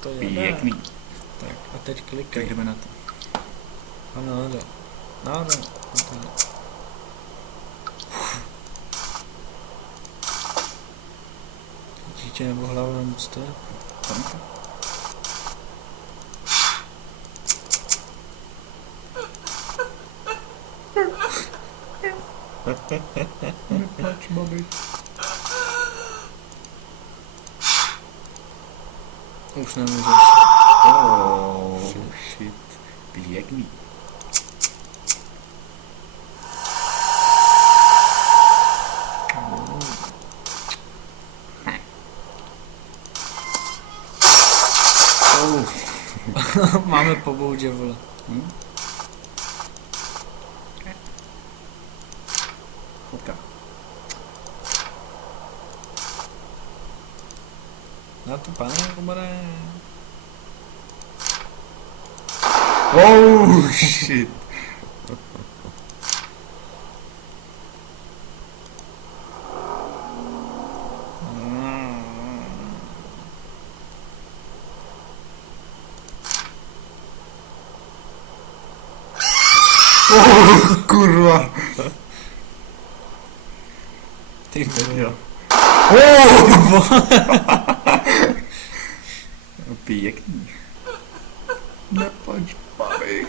to jede. Pěkný. Tak, A teď tak klikej. jdeme na to. Ano, jde. No, jde. Dítě nebo hlavu nebo co to je? Panka? Neplač, babi. Už nemůžeš. Oh, shit. Pěkný. Máme po boudě, vole. Fotka. Na to pane, komore. Oh, shit. Oh, kurva. Ty Jo. oh, Pěkný. Neplač, babi.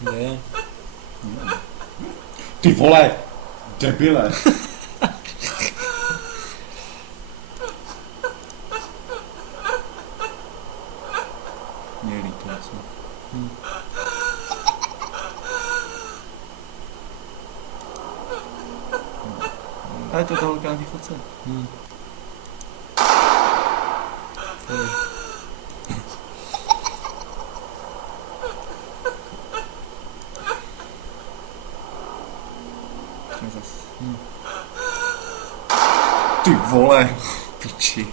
Kde? Ty vole, debile. Mě je líto, co? Ale to je ta holka na té fotce. Jsme zas. Ty vole, piči.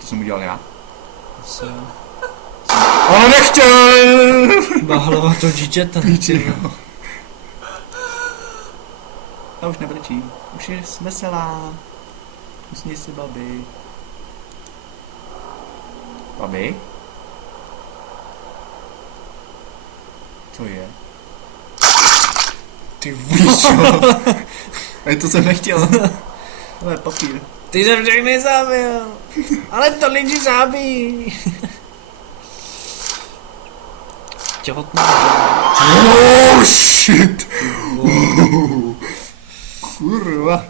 To jsem udělal já. Se... Ale nechtěl! Bahlava to dítěte. Piči, jo. A už nebrečí. Už je veselá. Usni si, babi. Babi? Co je? Ty víčo. Ale to jsem nechtěl. To je papír. Ty se všechny zabil. Ale to lidi zabíjí. Těhotná žena. Oh shit! Kurva.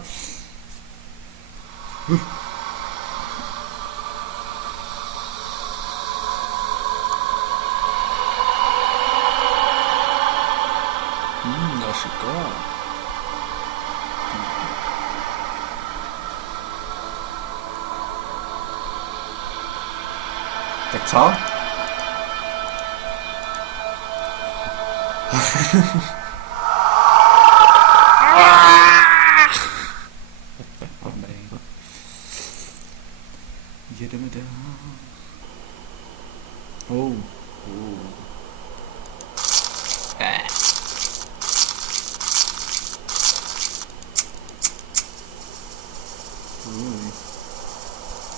Další kola. Tak co? Jedeme dál. Oh.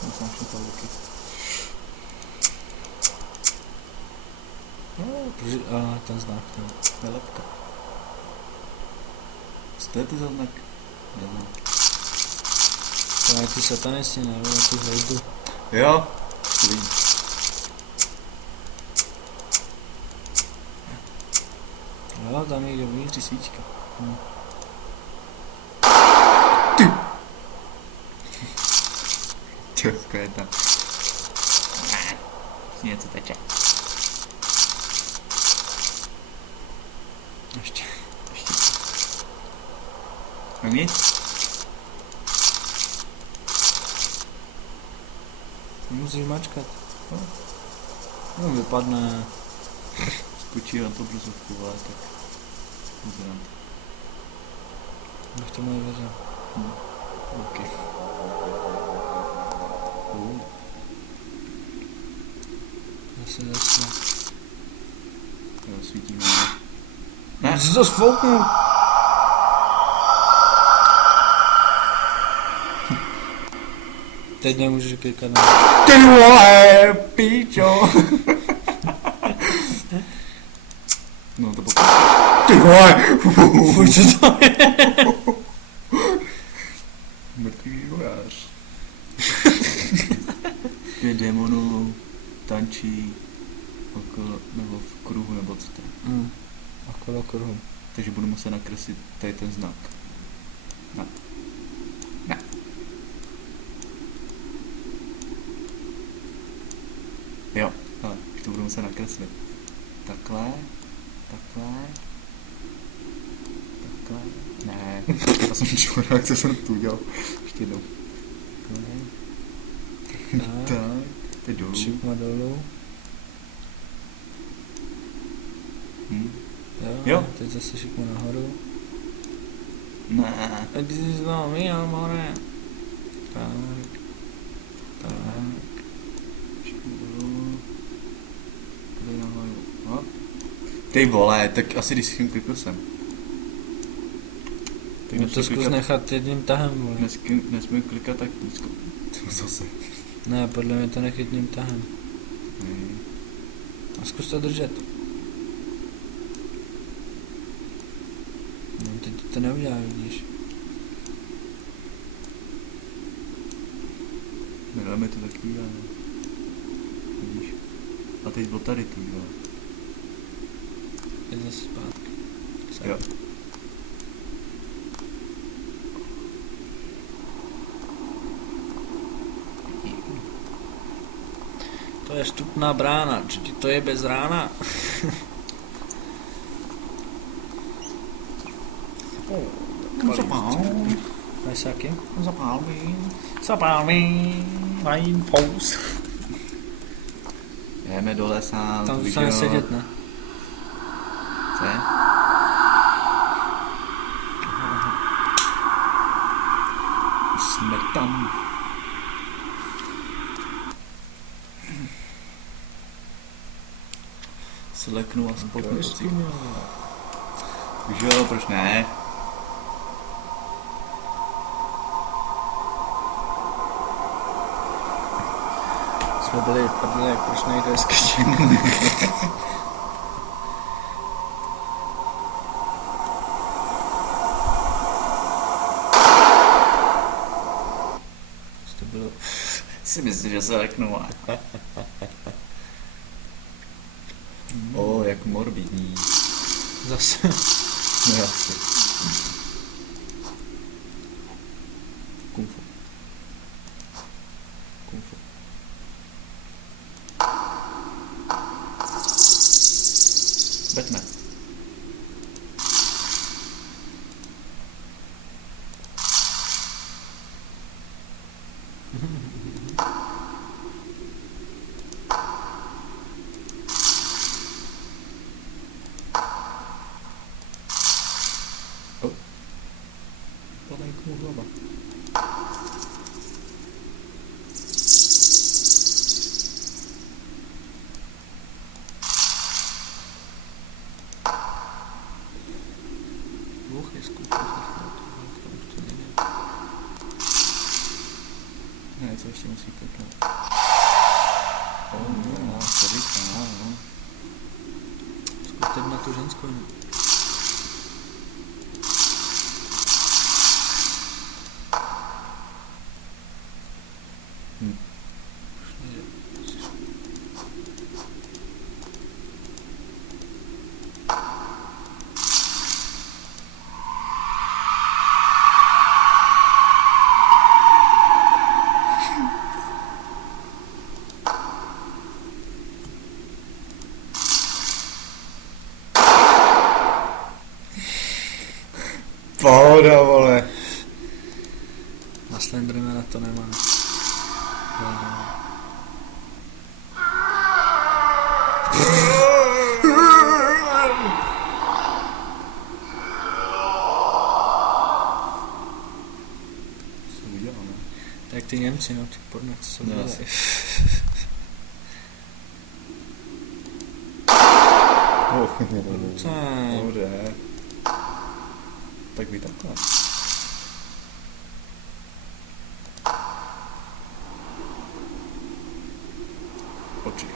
Musím všechno luky. A ten znak, no. Nelepka. Co to je ty za znak? Neznám. To je ty satanisti, ne? Tu hvězdu. Jo, to vidím. Jo, tam je dovnitř. 3 svíčky. Česko je tam. Něco teče. Ještě. No nic. Musíš mačkat. No vypadne. Skočí na to brzovku, ale tak... Uznám. Bych tomu nevěřil. OK. Zase. Jo, svítíme. Ne, jsi to sfouknul. Teď nemůžeš klikat na... Ty vole, píčo! No to pokud... Ty vole! Fuj, co to je? Mrtvý vývojář. 5 démonů tančí okolo, nebo v kruhu, nebo co to je. Okolo kruhu. Takže budu muset nakreslit tady ten znak. Ne. Ne. Jo, ale už to budu muset nakreslit. Takhle. Takhle. Takhle. Ne. Já jsem čurák, co jsem tu udělal. Ještě jednou. Takhle. Tak. Teď dolů. Šipma dolů. Jo. Teď zase šipma nahoru. Ne. A ty jsi znovu amore. Tak. Tak. Šipma dolů. Tady nahoru. No. Ty vole, tak asi když si klikl sem. Tak No to zkus nechat jedním tahem, vole. Nesmím klikat tak nízko. Zase. Ne, podle mě to nech jedním tahem. Ne. A zkus to držet. No teď to neudělá, vidíš. Nedáme to taky, ale... Vidíš. A teď byl tady ty, jo. Teď zase zpátky. Jo. To je vstupná brána, či ti to je bez rána? Zapál. Máš saky? Zapál mi. Zapál mi. Mají pous. Jdeme do lesa. Tam zůstane sedět, ne? Co? Jsme tam. Se leknu a spolknu pocit. Už jo, proč ne? Jsme byli padli, jak proč nejde skečit. To bylo... Si myslím, že se leknu. Jak morbidní. Zase. No jasně. Kung fu. Kung fu. Batman. Podaj komu hlava. Bůh je zkušený. Ne, co ještě musí kliknout. No, to říká, no. Zkus teď na tu ženskou. Pohoda, vole. Na Slendermana to nemá. Co udělal, ne? Tak ty Němci, no, ty podne, co jsou No, dělají. asi. Dobře. Tak by takhle. Oči.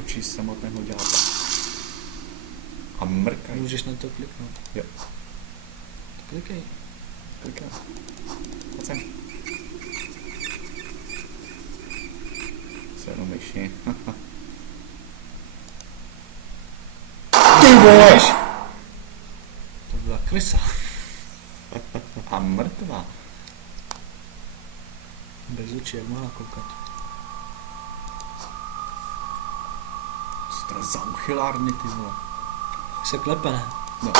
Oči samotného ďábla. A mrkají. Můžeš na to kliknout. Jo. Klikej. Kliká. Pojď sem. Co jenom myši. Ty vole! To byla krysa. A mrtvá. Bez očí, jak mohla koukat. Co to za uchylárny, ty vole. Se klepe, ne? No.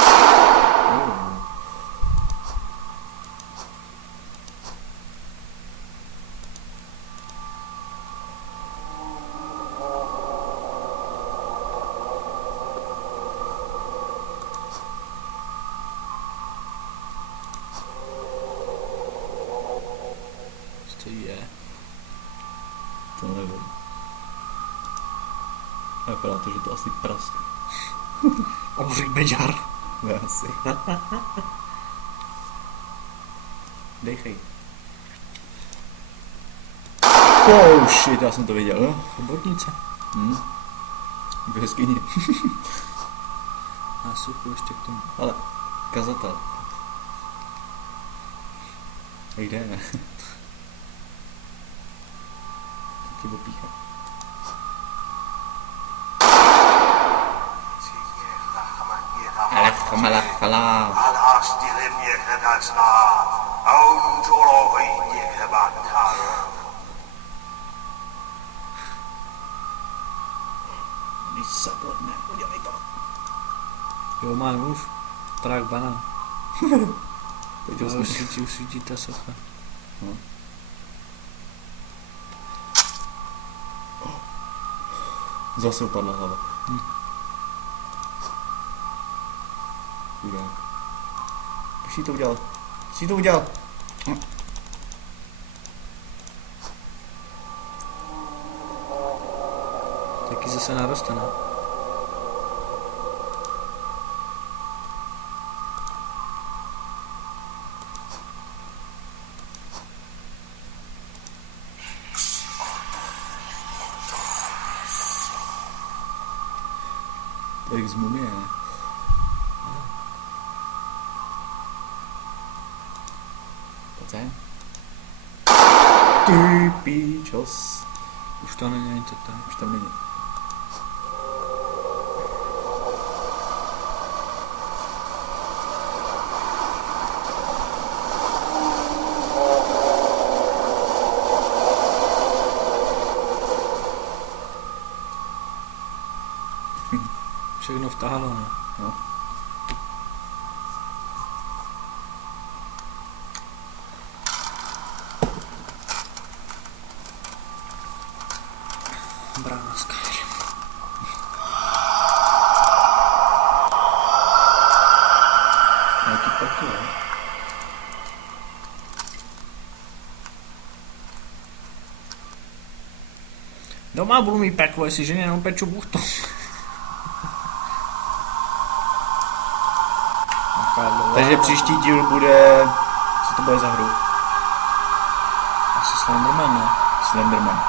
Co to je? To nevím. Vypadá to, že to asi prask. Obří beďar. Ne, asi. Dejchej. Oh shit, já jsem to viděl, jo? Chobotnice. V jeskyni. A suchu ještě k tomu. Ale, kazatel. Jde. Taky opícha. Alachamala. Když se podne, udělej to. Jo, mám už. Prach banán. Teď Ale ho usvítí ta socha. No. Zase upadla hlava. Chudák. Už jsi to udělal. Jsi to udělal. Taky zase naroste, ne? To je z mumie, ne? Pojď sem. Ty píčos. Už to není ani to tam. Už tam není. Všechno vtahalo, ne? No. Brána skáče. Nějaký peklo, ne? Doma budu mít peklo, jestli ženy jenom peču buchtu. Takže příští díl bude... Co to bude za hru? Asi Slenderman, ne? Slenderman.